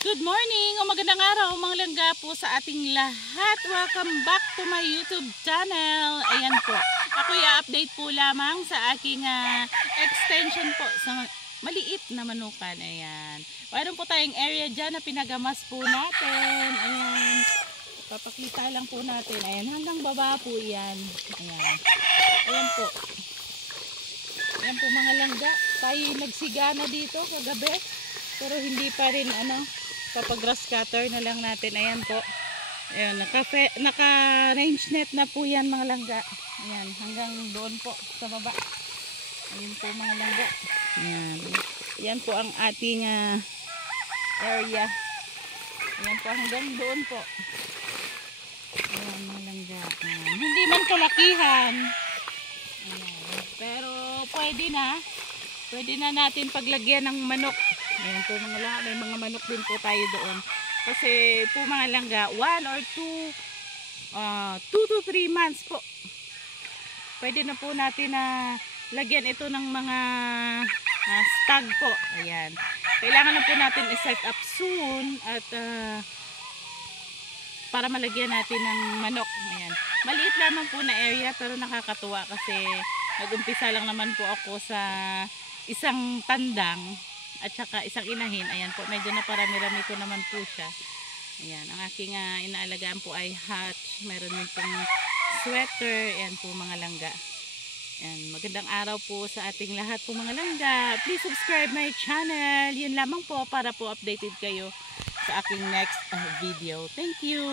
Good morning o magandang araw mga langga po sa ating lahat. Welcome back to my YouTube channel. Ayan po. Ako i-update po lamang sa aking extension po sa maliit na manukan. Ayan. Mayroon po tayong area dyan na pinagamas po natin. Ayan. Papakita lang po natin. Ayan. Hanggang baba po yan. Ayan. Ayan po. Ayan po mga langga. Tayo nagsigana dito kagabi. Pero hindi pa rin grass cutter na lang natin. Ayan po. Ayan, naka-range net na po yan mga langga. Ayan, hanggang doon po sa baba. Ayan po mga langga. Ayan. Ayan po ang ating area. Ayan po hanggang doon po. Ayan mga langga. Ayan. Hindi man kalakihan. Ayan. Pero pwede na. Pwede na natin paglagyan ng manok. Ayan po mga langga, may mga manok din po tayo doon. Kasi po mga langga, 1 or 2 to 3 months po. Pwede na po natin na lagyan ito ng mga stag po. Ayan. Kailangan na po natin i-set up soon at para malagyan natin ng manok. Ayan. Maliit lamang po na area pero nakakatuwa kasi nag-umpisa lang naman po ako sa isang tandang at saka isang inahin. Ayan po, medyo naparami-rami ko naman po siya. Ayan, ang aking inaalagaan po ay hatch. Meron din pong sweater. Ayan po mga langga. Ayan, magandang araw po sa ating lahat po mga langga. Please subscribe my channel. Yun lamang po para po updated kayo sa aking next video. Thank you!